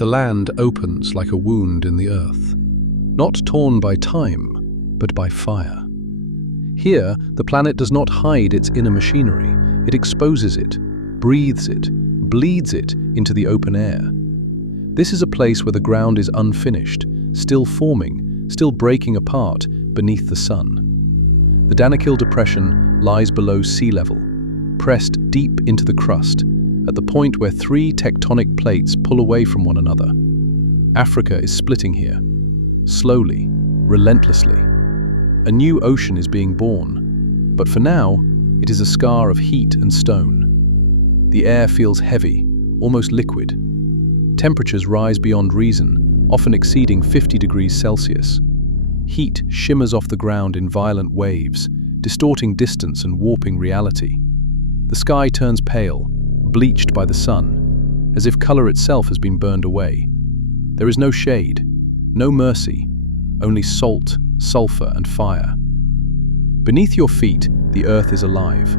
The land opens like a wound in the earth, not torn by time, but by fire. Here, the planet does not hide its inner machinery, it exposes it, breathes it, bleeds it into the open air. This is a place where the ground is unfinished, still forming, still breaking apart beneath the sun. The Danakil Depression lies below sea level, pressed deep into the crust, at the point where three tectonic plates pull away from one another. Africa is splitting here, slowly, relentlessly. A new ocean is being born, but for now, it is a scar of heat and stone. The air feels heavy, almost liquid. Temperatures rise beyond reason, often exceeding 50 degrees Celsius. Heat shimmers off the ground in violent waves, distorting distance and warping reality. The sky turns pale, bleached by the sun, as if color itself has been burned away. There is no shade, no mercy, only salt, sulfur, and fire. Beneath your feet, the earth is alive.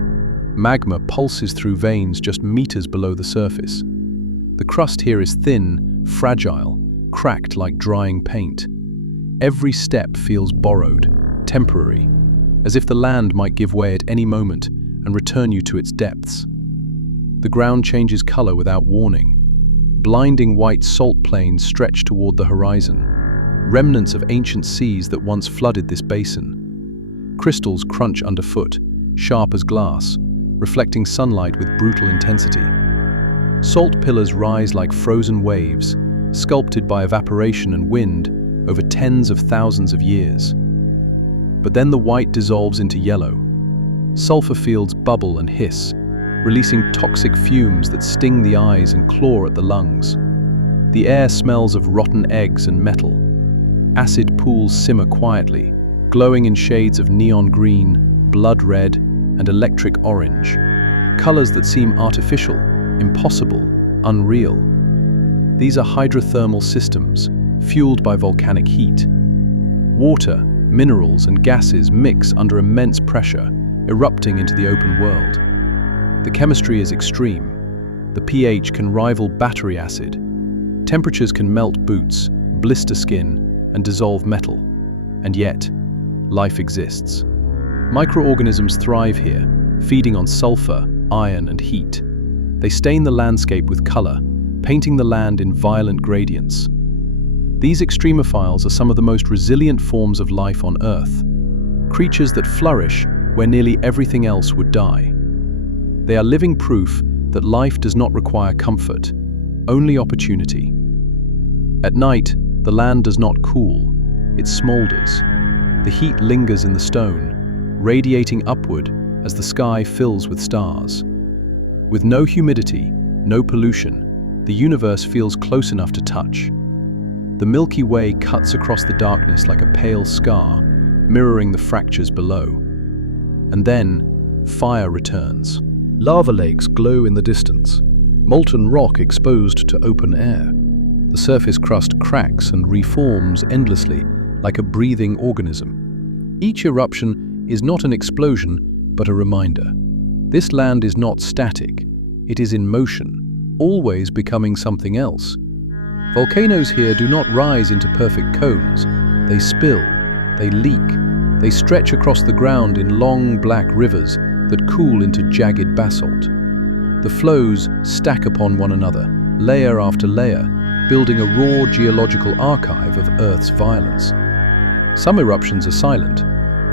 Magma pulses through veins just meters below the surface. The crust here is thin, fragile, cracked like drying paint. Every step feels borrowed, temporary, as if the land might give way at any moment and return you to its depths. The ground changes color without warning. Blinding white salt plains stretch toward the horizon, remnants of ancient seas that once flooded this basin. Crystals crunch underfoot, sharp as glass, reflecting sunlight with brutal intensity. Salt pillars rise like frozen waves, sculpted by evaporation and wind over tens of thousands of years. But then the white dissolves into yellow. Sulfur fields bubble and hiss, releasing toxic fumes that sting the eyes and claw at the lungs. The air smells of rotten eggs and metal. Acid pools simmer quietly, glowing in shades of neon green, blood red, and electric orange. Colors that seem artificial, impossible, unreal. These are hydrothermal systems, fueled by volcanic heat. Water, minerals, and gases mix under immense pressure, erupting into the open world. The chemistry is extreme. The pH can rival battery acid. Temperatures can melt boots, blister skin, and dissolve metal. And yet, life exists. Microorganisms thrive here, feeding on sulfur, iron, and heat. They stain the landscape with color, painting the land in violent gradients. These extremophiles are some of the most resilient forms of life on Earth, creatures that flourish where nearly everything else would die. They are living proof that life does not require comfort, only opportunity. At night, the land does not cool, it smolders. The heat lingers in the stone, radiating upward as the sky fills with stars. With no humidity, no pollution, the universe feels close enough to touch. The Milky Way cuts across the darkness like a pale scar, mirroring the fractures below. And then, fire returns. Lava lakes glow in the distance, molten rock exposed to open air. The surface crust cracks and reforms endlessly, like a breathing organism. Each eruption is not an explosion, but a reminder. This land is not static, it is in motion, always becoming something else. Volcanoes here do not rise into perfect cones. They spill, they leak, they stretch across the ground in long black rivers that cool into jagged basalt. The flows stack upon one another, layer after layer, building a raw geological archive of Earth's violence. Some eruptions are silent,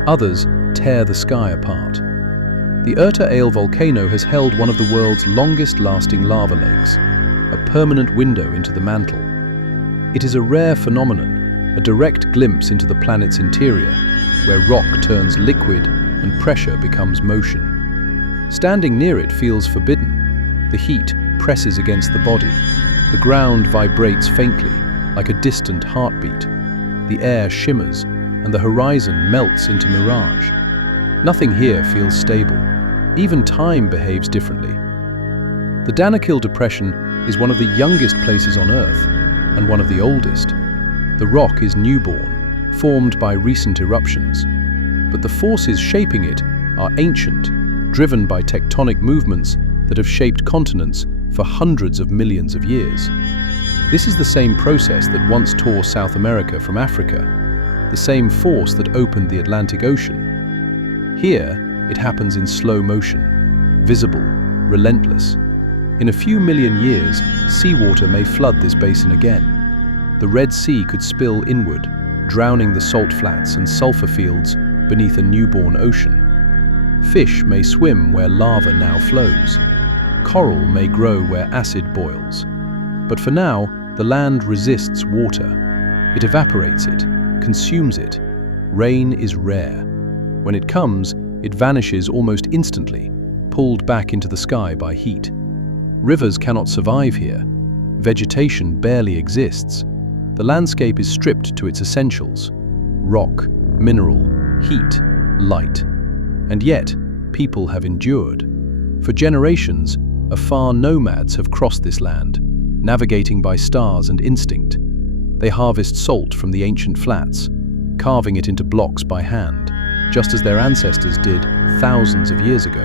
others tear the sky apart. The Erta Ale volcano has held one of the world's longest-lasting lava lakes, a permanent window into the mantle. It is a rare phenomenon, a direct glimpse into the planet's interior, where rock turns liquid and pressure becomes motion. Standing near it feels forbidden. The heat presses against the body. The ground vibrates faintly, like a distant heartbeat. The air shimmers, and the horizon melts into mirage. Nothing here feels stable. Even time behaves differently. The Danakil Depression is one of the youngest places on Earth, and one of the oldest. The rock is newborn, formed by recent eruptions, but the forces shaping it are ancient, driven by tectonic movements that have shaped continents for hundreds of millions of years. This is the same process that once tore South America from Africa, the same force that opened the Atlantic Ocean. Here, it happens in slow motion, visible, relentless. In a few million years, seawater may flood this basin again. The Red Sea could spill inward, drowning the salt flats and sulfur fields beneath a newborn ocean. Fish may swim where lava now flows. Coral may grow where acid boils. But for now, the land resists water. It evaporates it, consumes it. Rain is rare. When it comes, it vanishes almost instantly, pulled back into the sky by heat. Rivers cannot survive here. Vegetation barely exists. The landscape is stripped to its essentials: rock, mineral, heat, light. And yet, people have endured. For generations, afar nomads have crossed this land, navigating by stars and instinct. They harvest salt from the ancient flats, carving it into blocks by hand, just as their ancestors did thousands of years ago.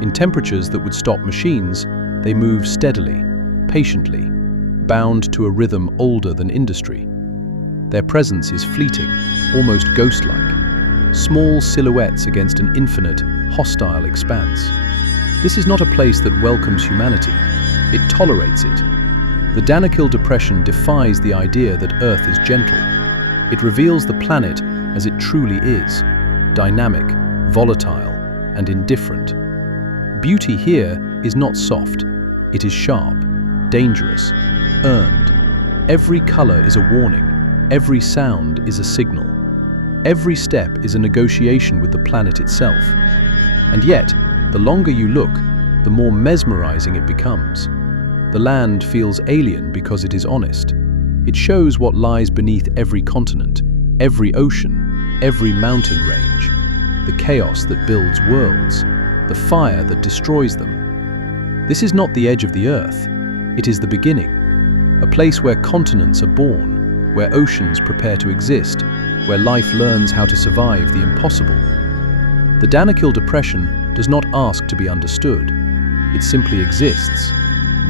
In temperatures that would stop machines, they move steadily, patiently, bound to a rhythm older than industry. Their presence is fleeting, almost ghost-like, small silhouettes against an infinite, hostile expanse. This is not a place that welcomes humanity. It tolerates it. The Danakil Depression defies the idea that Earth is gentle. It reveals the planet as it truly is: dynamic, volatile, and indifferent. Beauty here is not soft. It is sharp, dangerous, earned. Every color is a warning. Every sound is a signal. Every step is a negotiation with the planet itself. And yet, the longer you look, the more mesmerizing it becomes. The land feels alien because it is honest. It shows what lies beneath every continent, every ocean, every mountain range, the chaos that builds worlds, the fire that destroys them. This is not the edge of the Earth. It is the beginning, a place where continents are born, where oceans prepare to exist, where life learns how to survive the impossible. The Danakil Depression does not ask to be understood. It simply exists,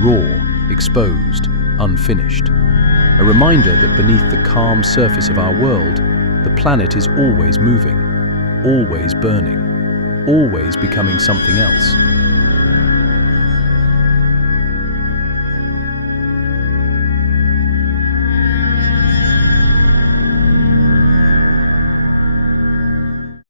raw, exposed, unfinished. A reminder that beneath the calm surface of our world, the planet is always moving, always burning, always becoming something else.